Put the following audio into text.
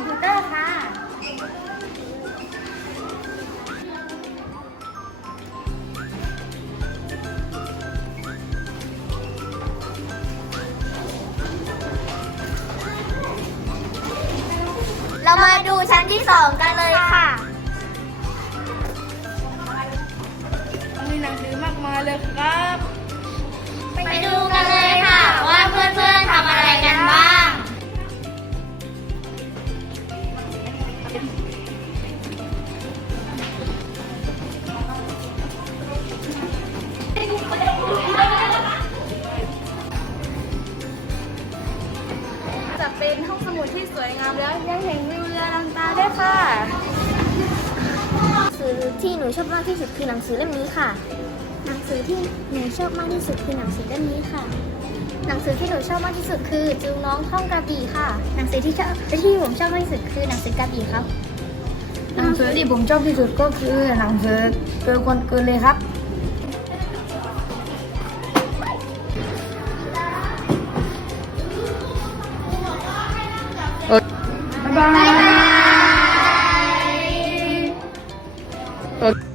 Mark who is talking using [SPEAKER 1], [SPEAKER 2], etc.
[SPEAKER 1] คอมพิวเตอร์ค่ะ เรา
[SPEAKER 2] มาดู
[SPEAKER 3] ช
[SPEAKER 2] ั้นที
[SPEAKER 3] ่สอง
[SPEAKER 2] กันเลยค่ะ มีหนังสือมากมายเลยครับ ไปดู
[SPEAKER 1] จะเป็นห้องสมุดที่สวยงามแล้วยังเห็นวิวเรือลังตาด้วยค่ะ
[SPEAKER 2] หนังสือที่หนูชอบมากที่สุดคือหนังสือเล่มนี้ค่ะ หนังสือที่หนูชอบมากที่สุดคือหนังสือเล่มนี้ค่ะ หนังสือที่หนูชอบมากที่สุดคือจูงน้องท่องกระบี่ค่ะ หนังสือที่ชอบที่ผมชอบมากที่สุดคือหนังสือกระบี่ครับ
[SPEAKER 1] หนังสือที่ผมชอบที่สุดก็คือหนังสือเกินคนเกินเลยครับ บ๊ายบาย